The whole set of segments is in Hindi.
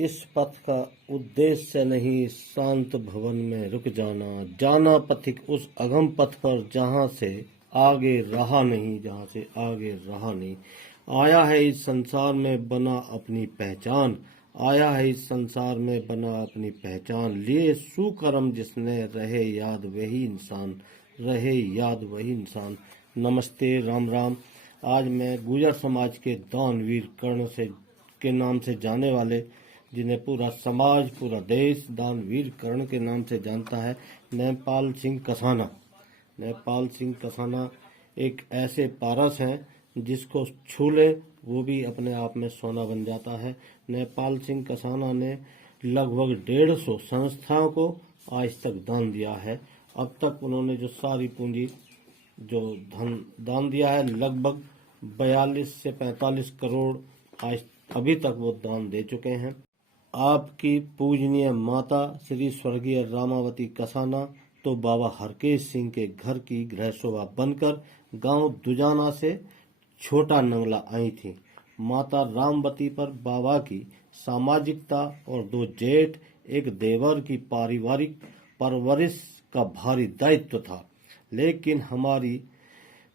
इस पथ का उद्देश्य नहीं शांत भवन में रुक जाना, जाना पथिक उस अगम पथ पर जहाँ से आगे रहा नहीं। आया है इस संसार में बना अपनी पहचान, लिए सुकर्म जिसने रहे याद वही इंसान। नमस्ते, राम राम। आज मैं गुर्जर समाज के दानवीर कर्ण के नाम से जाने वाले, जिन्हें पूरा समाज पूरा देश दानवीर कर्ण के नाम से जानता है, नेपाल सिंह कसाना एक ऐसे पारस हैं जिसको छू ले वो भी अपने आप में सोना बन जाता है। नेपाल सिंह कसाना ने लगभग 150 संस्थाओं को आज तक दान दिया है। अब तक उन्होंने जो सारी पूंजी जो धन दान दिया है, लगभग 42 से 45 करोड़ आज अभी तक वो दान दे चुके हैं। आपकी पूजनीय माता श्री स्वर्गीय रामावती कसाना तो बाबा हरकेश सिंह के घर की गृह शोभा बनकर गांव दुजाना से छोटा नंगला आई थी। माता रामवती पर बाबा की सामाजिकता और 2 जेठ एक देवर की पारिवारिक परवरिश का भारी दायित्व था, लेकिन हमारी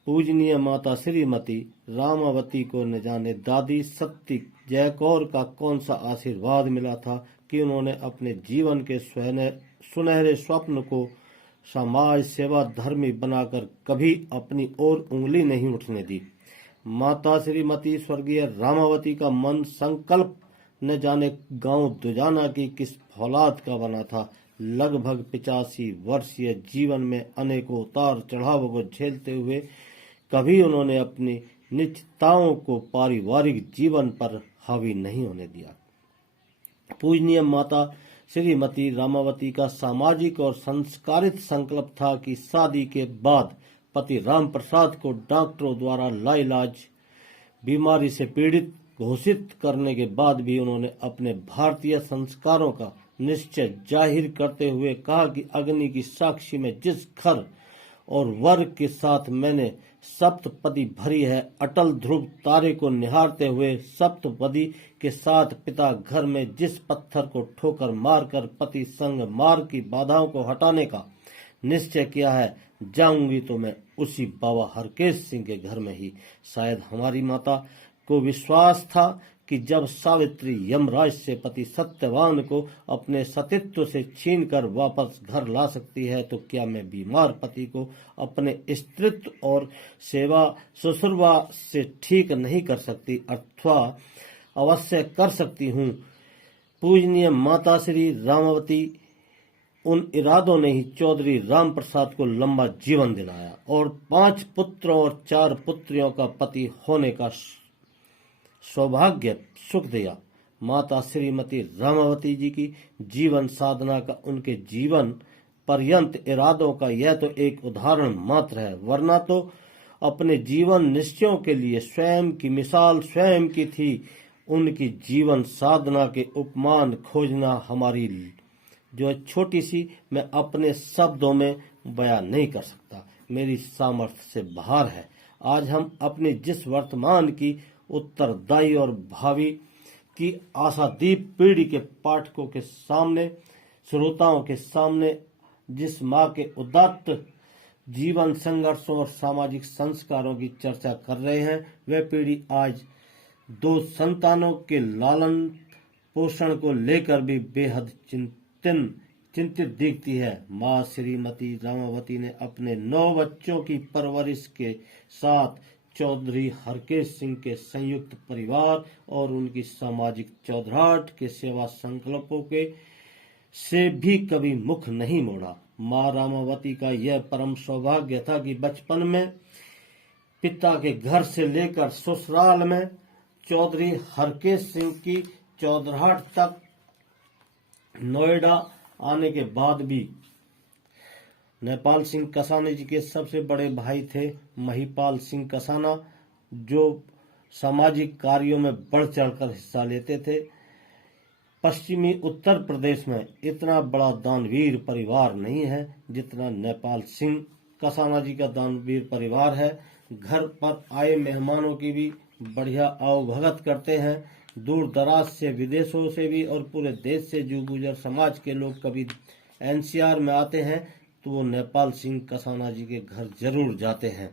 पूजनीय माता श्रीमती रामावती को न जाने दादी सत्ती जयकौर का कौन सा आशीर्वाद मिला था कि उन्होंने अपने जीवन के सुनहरे स्वप्न को समाज सेवा धर्मी बनाकर कभी अपनी ओर उंगली नहीं उठने दी। माता श्रीमती स्वर्गीय रामावती का मन संकल्प न जाने गांव दुजाना की किस फौलाद का बना था। लगभग 85 वर्षीय जीवन में अनेकों उतार चढ़ाव को झेलते हुए कभी उन्होंने अपनी निश्चितताओं को पारिवारिक जीवन पर हावी नहीं होने दिया। पूजनीय माता श्रीमती रामावती का सामाजिक और संस्कारित संकल्प था कि शादी के बाद पति राम प्रसाद को डॉक्टरों द्वारा लाइलाज बीमारी से पीड़ित घोषित करने के बाद भी उन्होंने अपने भारतीय संस्कारों का निश्चय जाहिर करते हुए कहा कि अग्नि की साक्षी में जिस घर और वर्ग के साथ मैंने सप्तपदी भरी है, अटल ध्रुव तारे को निहारते हुए सप्तपदी के साथ पिता घर में जिस पत्थर को ठोकर मारकर पति संग मार्ग की बाधाओं को हटाने का निश्चय किया है, जाऊंगी तो मैं उसी बाबा हरकेश सिंह के घर में ही। शायद हमारी माता को विश्वास था कि जब सावित्री यमराज से पति सत्यवान को अपने सतीत्व से छीनकर वापस घर ला सकती है, तो क्या मैं बीमार पति को अपने स्त्रीत्व और सेवा ससुरवा से ठीक नहीं कर सकती, अथवा अवश्य कर सकती हूँ। पूजनीय माता श्री रामावती उन इरादों ने ही चौधरी राम प्रसाद को लंबा जीवन दिलाया और 5 पुत्रों और 4 पुत्रियों का पति होने का सौभाग्य सुख दिया। माता श्रीमती रामावती जी की जीवन साधना का उनके जीवन पर्यंत इरादों का यह तो एक उदाहरण मात्र है, वरना तो अपने जीवन निश्चयों के लिए स्वयं की मिसाल स्वयं की थी। उनकी जीवन साधना के उपमान खोजना हमारी जो छोटी सी मैं अपने शब्दों में बयान नहीं कर सकता, मेरी सामर्थ्य से बाहर है। आज हम अपने जिस वर्तमान की उत्तरदायी और भावी की आशादीप पीढ़ी के पाठकों के सामने, श्रोताओं के सामने जिस माँ के उदात्त जीवन संघर्षों और सामाजिक संस्कारों की चर्चा कर रहे हैं, वह पीढ़ी आज 2 संतानों के लालन पोषण को लेकर भी बेहद चिंतित दिखती है। माँ श्रीमती रामावती ने अपने 9 बच्चों की परवरिश के साथ चौधरी हरकेश सिंह के संयुक्त परिवार और उनकी सामाजिक चौधराहट के सेवा संकल्पों के से भी कभी मुख नहीं मोड़ा। माँ रामावती का यह परम सौभाग्य था कि बचपन में पिता के घर से लेकर ससुराल में चौधरी हरकेश सिंह की चौधराहट तक नोएडा आने के बाद भी नेपाल सिंह कसाना जी के सबसे बड़े भाई थे महिपाल सिंह कसाना, जो सामाजिक कार्यों में बढ़ चढ़कर हिस्सा लेते थे। पश्चिमी उत्तर प्रदेश में इतना बड़ा दानवीर परिवार नहीं है जितना नेपाल सिंह कसाना जी का दानवीर परिवार है। घर पर आए मेहमानों की भी बढ़िया आवभगत करते हैं। दूर दराज से, विदेशों से भी और पूरे देश से जो गुर्जर समाज के लोग कभी एनसीआर में आते हैं तो वो नेपाल सिंह कसाना जी के घर जरूर जाते हैं।